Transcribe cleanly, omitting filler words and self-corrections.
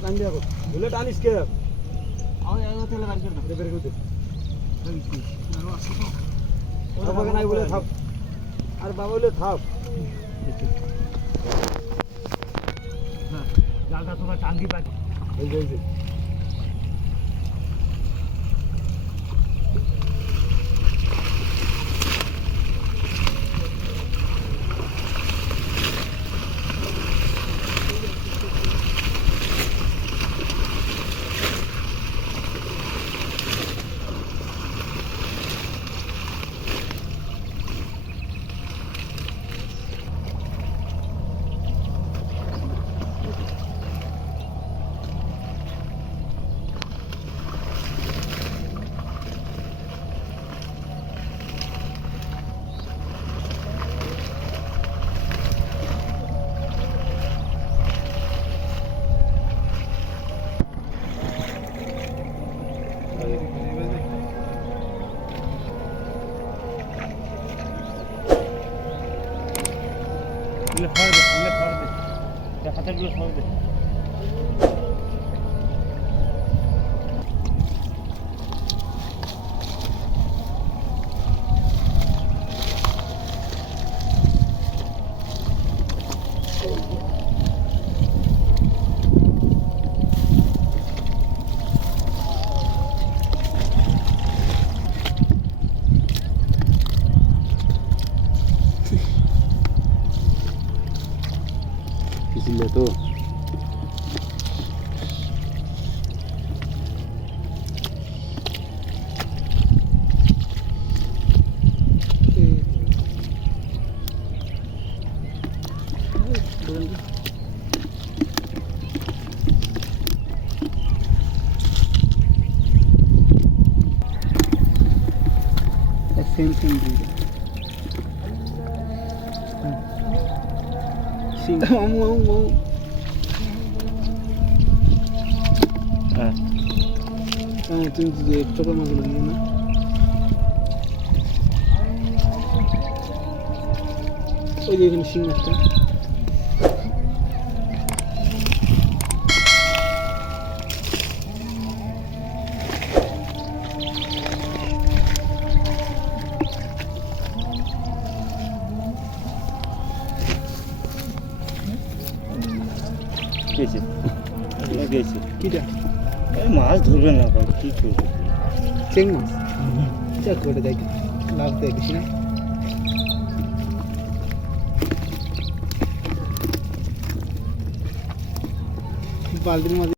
টান দিয়া বুলেট আনিস কে আমি আগে থেকে গাড়ি করে রে বের করে আরো আছে তো ওরা বাগে নাই বলে থাপ আর বাবা বলে থাপ হ্যাঁ জায়গা তোরা টাঙ্গি পাচ্ছি এই যে হাতেরগুলো সরে দে পিছলে তো सेम सेम सिंग mau itu dia coba mau lagi na oh dia kan sing asta গেছে গেছে কিটা এই মাছ ধরবে না ভাই কি করবে চেং মাছ যা করে দেখ লাভ দেয় বেশি না বালতির মাঝে